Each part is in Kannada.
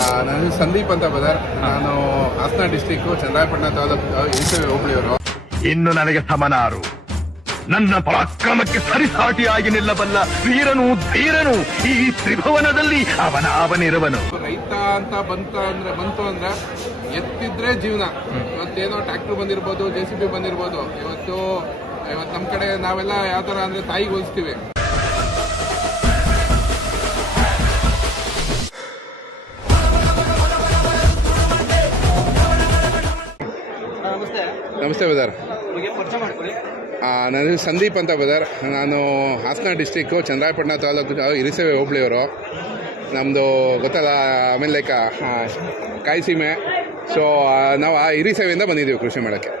ನಾನು ಸಂದೀಪ್ ಅಂತ ಬದರ್. ನಾನು ಹಾಸನ ಡಿಸ್ಟಿಕ್ಕು ಚಂದ್ರಾಯಪಟ್ಟಣ ತಾಲೂಕು ಈಸವೆ ಹೋಬಳಿಯವರು. ಇನ್ನು ನನಗೆ ಸಮನಾರು, ನನ್ನ ಪರಾಕ್ರಮಕ್ಕೆ ಸರಿಸಾಟಿಯಾಗಿ ನಿಲ್ಲಬಲ್ಲ ವೀರನು ಧೀರನು ಈ ತ್ರಿಭುವನದಲ್ಲಿ ಅವನಿರುವನು. ರೈತ ಅಂತ ಬಂತು ಅಂದ್ರೆ ಎತ್ತಿದ್ರೆ ಜೀವನ. ಇವತ್ತೇನೋ ಟ್ರ್ಯಾಕ್ಟರ್ ಬಂದಿರ್ಬೋದು, JCB ಬಂದಿರ್ಬೋದು. ಇವತ್ತು ನಮ್ಮ ಕಡೆ ನಾವೆಲ್ಲ ಯಾವ ಥರ ಅಂದರೆ ತಾಯಿಗೆ ಹೋಲಿಸ್ತೀವಿ. ನಮಸ್ತೆ ಬದರ್. ನಾನು ಸಂದೀಪ್ ಅಂತ ಬದರ್. ನಾನು ಹಾಸನ ಡಿಸ್ಟಿಕ್ಕು ಚಂದ್ರಾಯಪಟ್ಟಣ ತಾಲೂಕು ಹಿರಿಸೇವೆ ಹೋಬಳಿಯವರು. ನಮ್ಮದು ಗೊತ್ತಲ್ಲ, ಆಮೇಲೆ ಲೈಕ್ ಕಾಯಿ ಸೀಮೆ. ಸೊ ನಾವು ಆ ಹಿರಿಸೇವೆಯಿಂದ ಬಂದಿದ್ದೀವಿ ಕೃಷಿ ಮಾಡೋಕ್ಕೆ.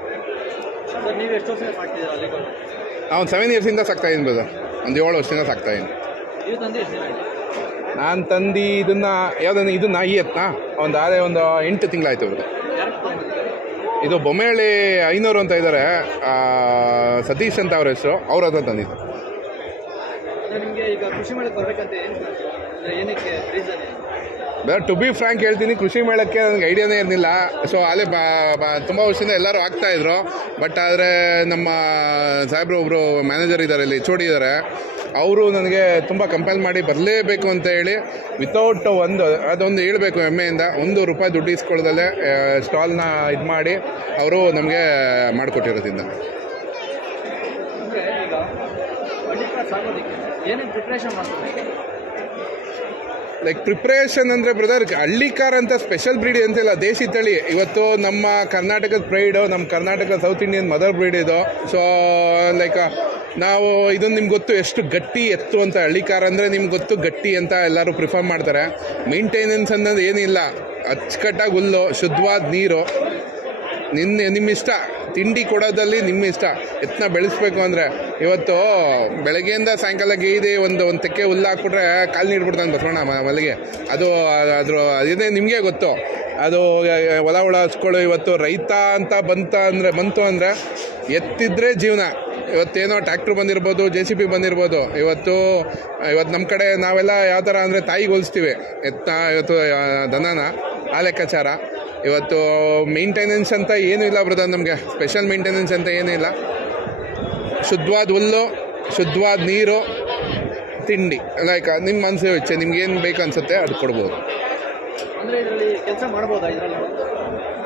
ನಾವು ಒಂದು 7 ಇಯರ್ಸಿಂದ ಸಾಕ್ತಾಯಿದ್ದೀನಿ ಬದರ್. ಒಂದು 7 ವರ್ಷದಿಂದ ಸಾಕ್ತಾಯಿದ್ದೀನಿ. ನಾನು ತಂದು ಇದನ್ನು ಈ ಎತ್ತನ ಒಂದು 8 ತಿಂಗಳಾಯ್ತು ಬದರ್. ಇದು ಬೊಮ್ಮೆಹಳ್ಳಿ 500 ಅಂತ ಇದ್ದಾರೆ, ಸತೀಶ್ ಅಂತ ಅವ್ರ ಹೆಸರು. ಅವ್ರ ಹತ್ರ ತಂದಿದ್ದು. ಟು ಬಿ ಫ್ರ್ಯಾಂಕ್ ಹೇಳ್ತೀನಿ, ಕೃಷಿ ಮೇಳಕ್ಕೆ ನನಗೆ ಐಡಿಯಾನೇ ಇರಲಿಲ್ಲ. ಸೊ ಅಲ್ಲೇ ತುಂಬ ವರ್ಷದಿಂದ ಎಲ್ಲರೂ ಆಗ್ತಾಯಿದ್ರು. ಬಟ್ ಆದರೆ ನಮ್ಮ ಸಾಹೇಬ್ರು ಒಬ್ಬರು ಮ್ಯಾನೇಜರ್ ಇದ್ದಾರೆ, ಇಲ್ಲಿ ಚೋಡಿ ಇದ್ದಾರೆ. ಅವರು ನನಗೆ ತುಂಬ ಕಂಪೇಲ್ ಮಾಡಿ ಬರಲೇಬೇಕು ಅಂತ ಹೇಳಿ ವಿತೌಟ್ ಅದೊಂದು ಹೇಳಬೇಕು ಹೆಮ್ಮೆಯಿಂದ, ₹1 ದುಡ್ಡು ಇಸ್ಕೊಳ್ಳೋದಲ್ಲೇ ಸ್ಟಾಲ್ನ ಇದು ಮಾಡಿ ಅವರು ನಮಗೆ ಮಾಡಿಕೊಟ್ಟಿರೋದ್ರಿಂದ. ಲೈಕ್ ಪ್ರಿಪ್ರೇಷನ್ ಅಂದರೆ ಬ್ರದರ್, ಹಳ್ಳಿಕಾರ್ ಅಂತ ಸ್ಪೆಷಲ್ ಬ್ರೀಡ್ ಅಂತಿಲ್ಲ, ದೇಶಿ ತಳಿ. ಇವತ್ತು ನಮ್ಮ ಕರ್ನಾಟಕದ ಪ್ರೈಡು, ನಮ್ಮ Karnataka south Indian mother breed ಇದು. ಸೊ ಲೈಕ್ ನಾವು ಇದನ್ನು ನಿಮ್ಗೆ ಗೊತ್ತು ಎಷ್ಟು ಗಟ್ಟಿ ಎತ್ತು ಅಂತ. ಹಳ್ಳಿಕಾರ್ ಅಂದರೆ ನಿಮ್ಗೆ ಗೊತ್ತು ಗಟ್ಟಿ ಅಂತ ಎಲ್ಲರೂ ಪ್ರಿಫರ್ ಮಾಡ್ತಾರೆ. ಮೇಂಟೆನೆನ್ಸ್ ಅನ್ನೋದು ಏನಿಲ್ಲ, ಅಚ್ಚುಕಟ್ಟಾಗಿ ಹುಲ್ಲು, ಶುದ್ಧವಾದ ನೀರು, ನಿಮ್ಮ ಇಷ್ಟ. ತಿಂಡಿ ಕೊಡೋದಲ್ಲಿ ನಿಮ್ಮ ಇಷ್ಟ. ಎತ್ತನ್ನ ಬೆಳೆಸ್ಬೇಕು ಅಂದರೆ ಇವತ್ತು ಬೆಳಗ್ಗೆಯಿಂದ ಸಾಯಂಕಾಲ ಗೇಯ್ದು ಒಂದು ತೆಕ್ಕೆ ಹುಲ್ಲು ಹಾಕ್ಬಿಟ್ರೆ ಕಾಲು ನೀಡ್ಬಿಡ್ತಾನೆ ಬಸವಣ್ಣ ಮಲೆಗೆ. ಅದೇ ನಿಮಗೆ ಗೊತ್ತು. ಅದು ಹೊಲ ಹಚ್ಕೊಳ್ಳೋ ಇವತ್ತು ರೈತ ಅಂತ ಬಂತು ಅಂದರೆ ಎತ್ತಿದ್ರೆ ಜೀವನ. ಇವತ್ತೇನೋ ಟ್ರ್ಯಾಕ್ಟ್ರ್ ಬಂದಿರ್ಬೋದು, JCB ಬಂದಿರ್ಬೋದು. ಇವತ್ತು ನಮ್ಮ ಕಡೆ ನಾವೆಲ್ಲ ಯಾವ ಥರ ಅಂದರೆ ತಾಯಿಗೆ ಹೋಲಿಸ್ತೀವಿ ಇವತ್ತು ದನನ. ಆ ಲೆಕ್ಕಾಚಾರ. ಇವತ್ತು ಮೇಂಟೆನೆನ್ಸ್ ಅಂತ ಏನೂ ಇಲ್ಲ ಬ್ರದರ್, ನಮಗೆ ಸ್ಪೆಷಲ್ ಮೇಂಟೆನೆನ್ಸ್ ಅಂತ ಏನೂ ಇಲ್ಲ. ಶುದ್ಧವಾದ ಹುಲ್ಲು, ಶುದ್ಧವಾದ ನೀರು, ತಿಂಡಿ. ಲೈಕ್ ನಿಮ್ಮ ಮನಸ್ಸು ಇಚ್ಛೆ, ನಿಮ್ಗೇನು ಬೇಕು ಅನಿಸುತ್ತೆ ಅದು ಕೊಡ್ಬೋದು.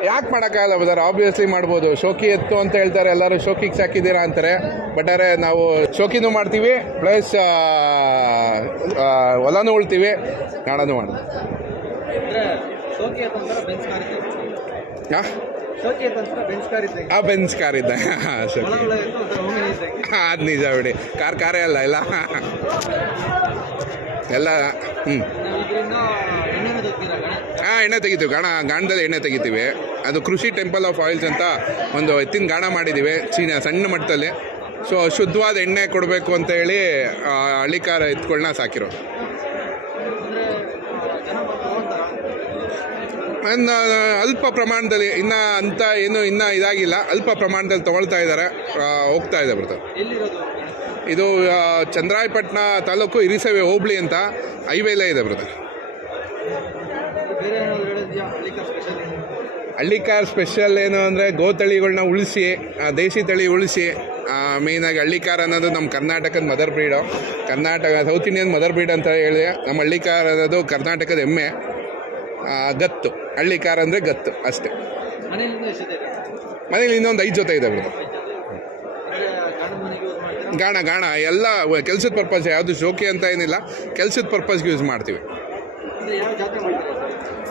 ಯಾಕೆ ಮಾಡೋಕ್ಕಾಗಲ್ಲ ಬ್ರದರ್? ಆಬ್ವಿಯಸ್ಲಿ ಮಾಡ್ಬೋದು. ಶೋಕಿ ಎತ್ತು ಅಂತ ಹೇಳ್ತಾರೆ ಎಲ್ಲರೂ, ಶೋಕಿಗೆ ಸಾಕಿದ್ದೀರಾ ಅಂತಾರೆ. ಬಟ್ ಆದರೆ ನಾವು ಶೋಕಿನೂ ಮಾಡ್ತೀವಿ, ಪ್ಲಸ್ ಹೊಲನೂ ಉಳ್ತೀವಿ, ಗಾಣನೂ ಮಾಡ್ತೀವಿ. ಬೆಂಚ್ ಕಾರ್ ಇದ್ದ ಅದು ನಿಜ ಬಿಡಿ. ಕಾರೇ ಅಲ್ಲ ಎಲ್ಲ ಎಲ್ಲ. ಎಣ್ಣೆ ತೆಗಿತೀವಿ. ಗಾಣದಲ್ಲಿ ಎಣ್ಣೆ ತೆಗಿತೀವಿ. ಅದು ಕೃಷಿ ಟೆಂಪಲ್ ಆಫ್ ಆಯಿಲ್ಸ್ ಅಂತ ಒಂದು ಎತ್ತಿನ ಗಾಣ ಮಾಡಿದ್ದೀವಿ ಸಣ್ಣ ಮಟ್ಟದಲ್ಲಿ. ಸೊ ಶುದ್ಧವಾದ ಎಣ್ಣೆ ಕೊಡಬೇಕು ಅಂತ ಹೇಳಿ ಹಳ್ಳಿಕಾರ ಎತ್ತುಗಳನ್ನ ಸಾಕಿರೋದು. ಅಲ್ಪ ಪ್ರಮಾಣದಲ್ಲಿ ಇನ್ನೂ ಇದಾಗಿಲ್ಲ. ಅಲ್ಪ ಪ್ರಮಾಣದಲ್ಲಿ ತೊಗೊಳ್ತಾ ಇದ್ದಾರೆ, ಹೋಗ್ತಾ ಇದೆ ಬರ್ತದೆ. ಇದು ಚಂದ್ರಾಯಪಟ್ಟಣ ತಾಲೂಕು ಹಿರಿಸೇವೆ ಹೋಬಳಿ ಅಂತ ಹೈವೇಲೇ ಇದೆ ಬ್ರದರ್. ಹಳ್ಳಿಕಾರ್ ಸ್ಪೆಷಲ್ ಏನು ಅಂದರೆ ಗೋತಳಿಗಳನ್ನ ಉಳಿಸಿ, ದೇಶಿ ತಳಿ ಉಳಿಸಿ. ಮೇಯ್ನಾಗಿ ಹಳ್ಳಿಕಾರ್ ಅನ್ನೋದು ನಮ್ಮ ಕರ್ನಾಟಕದ mother breed. South Indian mother breed ಅಂತ ಹೇಳಿ ನಮ್ಮ ಹಳ್ಳಿಕಾರ್ ಅನ್ನೋದು ಕರ್ನಾಟಕದ ಹೆಮ್ಮೆ. ಗತ್ತು. ಹಳ್ಳಿಕಾರ್ ಅಂದರೆ ಗತ್ತು ಅಷ್ಟೇ. ಮನೇಲಿ ಇನ್ನೊಂದು 5 ಜೊತೆ ಇದೆ ಬ್ರದರ್. ಗಾಣ ಎಲ್ಲ ಕೆಲಸದ ಪರ್ಪಸ್, ಯಾವುದು ಶೋಕಿ ಅಂತ ಏನಿಲ್ಲ, ಕೆಲಸದ ಪರ್ಪಸ್ಗೆ ಯೂಸ್ ಮಾಡ್ತೀವಿ.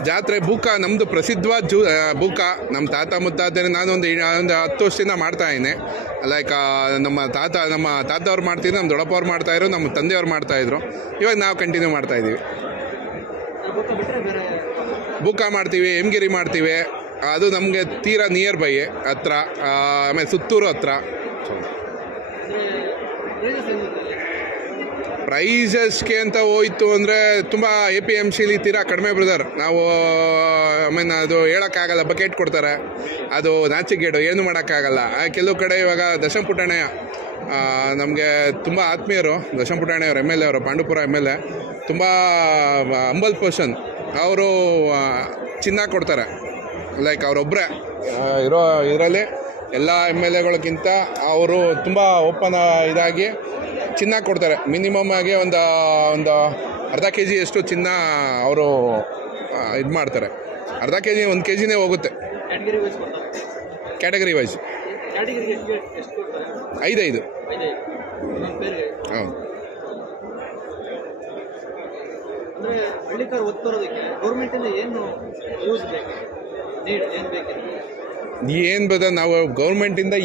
ಜಾತ್ರೆ ಬೂಕ ನಮ್ಮದು ಪ್ರಸಿದ್ಧವಾದ ಬೂಕ. ನಮ್ಮ ತಾತ ಮುತ್ತಾತ ನಾನೊಂದು 10 ವರ್ಷದಿಂದ ಮಾಡ್ತಾಯಿದ್ದೀನಿ. ಲೈಕ್ ನಮ್ಮ ತಾತವ್ರು ಮಾಡ್ತಿದ್ರು, ನಮ್ಮ ದೊಡ್ಡಪ್ಪವ್ರು ಮಾಡ್ತಾಯಿದ್ರು, ನಮ್ಮ ತಂದೆಯವ್ರು ಮಾಡ್ತಾಯಿದ್ರು. ಇವಾಗ ನಾವು ಕಂಟಿನ್ಯೂ ಮಾಡ್ತಾಯಿದ್ದೀವಿ. ಬೂಕ ಮಾಡ್ತೀವಿ, ಹೇಮಗಿರಿ ಮಾಡ್ತೀವಿ. ಅದು ನಮಗೆ ತೀರಾ ನಿಯರ್ ಬೈ ಹತ್ರ. ಆಮೇಲೆ ಸುತ್ತೂರು ಹತ್ರ. ಪ್ರೈಸಸ್ಗೆ ಅಂತ ಹೋಯ್ತು ಅಂದರೆ ತುಂಬ APMCಲಿ ತೀರಾ ಕಡಿಮೆ ಬ್ರದರ್. ನಾವು ಅದು ಹೇಳೋಕ್ಕಾಗಲ್ಲ, ಬಕೆಟ್ ಕೊಡ್ತಾರೆ, ಅದು ನಾಚಿಕೆಡು, ಏನು ಮಾಡೋಕ್ಕಾಗಲ್ಲ. ಕೆಲವು ಕಡೆ ಇವಾಗ ದಶಮ ಪುಟ್ಟಣ್ಣಯ್ಯ ನಮಗೆ ತುಂಬ ಆತ್ಮೀಯರು. ದಶಮ ಪುಟ್ಟಣ್ಣಯ್ಯವರು MLA ಅವರು, ಪಾಂಡುಪುರ MLA. ತುಂಬ ಹಂಬಲ್ ಪರ್ಸನ್. ಅವರು ಚಿನ್ನ ಕೊಡ್ತಾರೆ. ಲೈಕ್ ಅವರೊಬ್ಬರೇ ಇರೋ ಇದರಲ್ಲಿ ಎಲ್ಲ MLAಗಳಿಗಿಂತ ಅವರು ತುಂಬ ಓಪನ್ ಇದಾಗಿ ಚಿನ್ನ ಕೊಡ್ತಾರೆ. ಮಿನಿಮಮ್ ಆಗಿ ಒಂದು ಅರ್ಧ ಕೆ ಜಿ ಅಷ್ಟು ಚಿನ್ನ ಅವರು ಇದು ಮಾಡ್ತಾರೆ. ಅರ್ಧ ಕೆ ಜಿ 1 kgನೇ ಹೋಗುತ್ತೆ ಕ್ಯಾಟಗರಿ ವೈಸ್. 5 ಹೌದು. ಏನು ಬದ ನಾವು ಗೌರ್ಮೆಂಟಿಂದ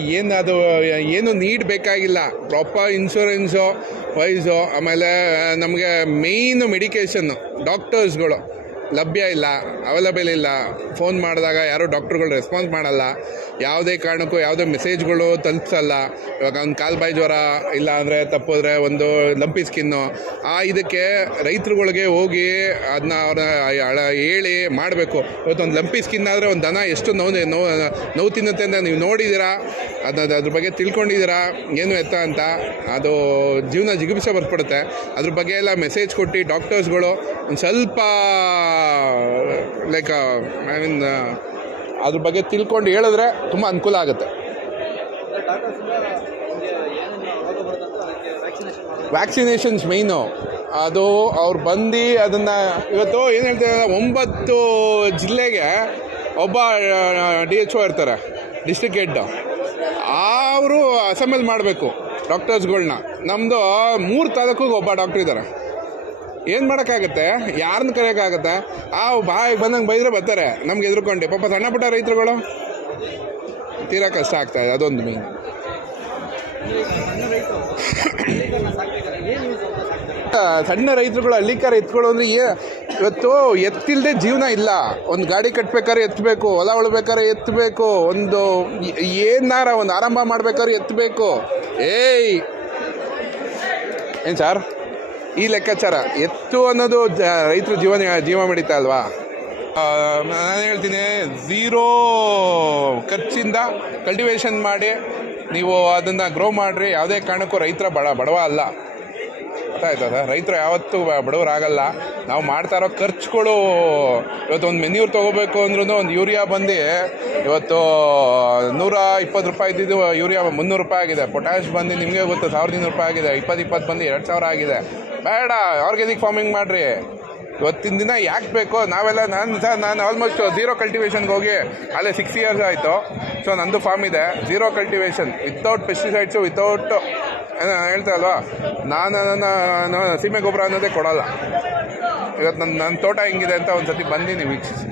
ಏನು ನೀಡ್ ಬೇಕಾಗಿಲ್ಲ. ಪ್ರಾಪರ್ ಇನ್ಶೂರೆನ್ಸು ವೈಸು, ಆಮೇಲೆ ನಮಗೆ ಮೇಯ್ನು ಮೆಡಿಕೇಷನ್ನು, ಡಾಕ್ಟರ್ಸ್ಗಳು ಲಭ್ಯ ಇಲ್ಲ, ಅವೈಲಬಲ್ ಇಲ್ಲ. ಫೋನ್ ಮಾಡಿದಾಗ ಯಾರೂ ಡಾಕ್ಟ್ರುಗಳು ರೆಸ್ಪಾನ್ಸ್ ಮಾಡಲ್ಲ. ಯಾವುದೇ ಕಾರಣಕ್ಕೂ ಯಾವುದೇ ಮೆಸೇಜ್ಗಳು ತಲುಪಿಸಲ್ಲ. ಇವಾಗ ಒಂದು ಕಾಲು ಬಾಯಿ ಜ್ವರ ಇಲ್ಲ ಅಂದರೆ ತಪ್ಪಿದ್ರೆ ಒಂದು ಲಂಪಿ ಸ್ಕಿನ್ನು ಇದಕ್ಕೆ ರೈತರುಗಳಿಗೆ ಹೋಗಿ ಅದನ್ನ ಅವ್ರನ್ನ ಹೇಳಿ ಮಾಡಬೇಕು. ಇವತ್ತೊಂದು ಲಂಪಿ ಸ್ಕಿನ್ ಆದರೆ ಒಂದು ದನ ಎಷ್ಟು ನೋವು ತಿನ್ನುತ್ತೆ ಅಂತ ನೀವು ನೋಡಿದ್ದೀರಾ, ಅದ್ರ ಬಗ್ಗೆ ತಿಳ್ಕೊಂಡಿದ್ದೀರಾ ಏನು ಎತ್ತ ಅಂತ. ಅದು ಜೀವನ ಜಿಗುಪ್ಸೆ ಬರ್ಸ್ಬಿಡುತ್ತೆ. ಅದ್ರ ಬಗ್ಗೆ ಎಲ್ಲ ಮೆಸೇಜ್ ಕೊಟ್ಟು ಡಾಕ್ಟರ್ಸ್ಗಳು ಒಂದು ಸ್ವಲ್ಪ ಲೈಕ್ ಅದ್ರ ಬಗ್ಗೆ ತಿಳ್ಕೊಂಡು ಹೇಳಿದ್ರೆ ತುಂಬ ಅನುಕೂಲ ಆಗುತ್ತೆ. ವ್ಯಾಕ್ಸಿನೇಷನ್ಸ್ ಮೇಯ್ನು. ಅದು ಅವ್ರು ಬಂದು ಅದನ್ನು ಇವತ್ತು ಏನು ಹೇಳ್ತಾರೆ, 9 ಜಿಲ್ಲೆಗೆ ಒಬ್ಬ DHO ಇರ್ತಾರೆ, ಡಿಸ್ಟ್ರಿಕ್ಟ್ ಹೆಡ್. ಅವರು ಅಸೆಂಬಲ್ ಮಾಡಬೇಕು ಡಾಕ್ಟರ್ಸ್ಗಳ್ನ. ನಮ್ಮದು 3 ತಾಲೂಕಿಗೆ ಒಬ್ಬ ಡಾಕ್ಟ್ರ್ ಇದ್ದಾರೆ. ಏನು ಮಾಡೋಕ್ಕಾಗತ್ತೆ, ಯಾರನ್ನ ಕರೆಯೋಕ್ಕಾಗತ್ತೆ? ಬಾಯಿಗೆ ಬಂದಂಗೆ ಬೈದರೆ ಬರ್ತಾರೆ ನಮ್ಗೆ ಎದುರ್ಕೊಂಡು. ಪಾಪ ಸಣ್ಣ ಪುಟ್ಟ ರೈತರುಗಳು ತೀರಾ ಕಷ್ಟ ಆಗ್ತಾಯಿದೆ. ಅದೊಂದು ಮೇನ್. ಸಣ್ಣ ರೈತರುಗಳು ಹಳ್ಳಿಕಾರ ಎತ್ಕೊಳ್ಳೋ ಅಂದರೆ ಇವತ್ತು ಎತ್ತಿಲ್ಲದೆ ಜೀವನ ಇಲ್ಲ. ಒಂದು ಗಾಡಿ ಕಟ್ಬೇಕಾದ್ರೆ ಎತ್ತಬೇಕು, ಹೊಲ ಉಳ್ಬೇಕಾದ್ರೆ ಎತ್ತಬೇಕು, ಒಂದು ಏನಾರ ಒಂದು ಆರಂಭ ಮಾಡ್ಬೇಕಾದ್ರೆ ಎತ್ತಬೇಕು. ಏನು ಸರ್ ಈ ಲೆಕ್ಕಾಚಾರ? ಎತ್ತು ಅನ್ನೋದು ರೈತರು ಜೀವ ಮಾಡಿತಾ ಅಲ್ವಾ? ನಾನು ಹೇಳ್ತೀನಿ, 0 ಖರ್ಚಿಂದ ಕಲ್ಟಿವೇಷನ್ ಮಾಡಿ ನೀವು ಅದನ್ನು ಗ್ರೋ ಮಾಡಿರಿ. ಯಾವುದೇ ಕಾರಣಕ್ಕೂ ರೈತರ ಬಡವ ಅಲ್ಲ. ಗೊತ್ತಾಯ್ತದ? ರೈತರು ಯಾವತ್ತೂ ಬಡವರಾಗಲ್ಲ. ನಾವು ಮಾಡ್ತಾ ಇರೋ ಖರ್ಚುಗಳು, ಇವತ್ತು ಒಂದು ಮೆನ್ಯೂರ್ ತೊಗೋಬೇಕು ಅಂದ್ರೂ ಒಂದು ಯೂರಿಯಾ ಬಂದು ಇವತ್ತು 120 ರೂಪಾಯಿ ಇದ್ದಿದ್ದು ಯೂರಿಯಾ 300 ರೂಪಾಯಿ ಆಗಿದೆ. ಪೊಟ್ಯಾಶ್ ಬಂದು ನಿಮಗೆ ಗೊತ್ತು 1200 ರೂಪಾಯಿ ಆಗಿದೆ. 20 ಬಂದು 2000 ಆಗಿದೆ. ಬೇಡ, ಆರ್ಗ್ಯಾನಿಕ್ ಫಾರ್ಮಿಂಗ್ ಮಾಡಿರಿ. ಇವತ್ತಿನ ದಿನ ಯಾಕೆ ಬೇಕು? ನಾನು ಆಲ್ಮೋಸ್ಟ್ 0 ಕಲ್ಟಿವೇಷನ್ಗೆ ಹೋಗಿ ಅಲ್ಲೇ 6 years ಆಯಿತು. ಸೊ ನಂದು ಫಾರ್ಮ್ ಇದೆ. 0 ಕಲ್ಟಿವೇಷನ್, ವಿತೌಟ್ ಪೆಸ್ಟಿಸೈಡ್ಸು, ವಿತೌಟ್ ಹೇಳ್ತಾರಲ್ವಾ, ನಾನು ಸೀಮೆ ಗೊಬ್ಬರ ಅನ್ನೋದೇ ಕೊಡೋಲ್ಲ. ಇವತ್ತು ನನ್ನ ತೋಟ ಹೆಂಗಿದೆ ಅಂತ ಒಂದು ಸತಿ ಬಂದು ನೀವು ವೀಕ್ಷಿಸಿ.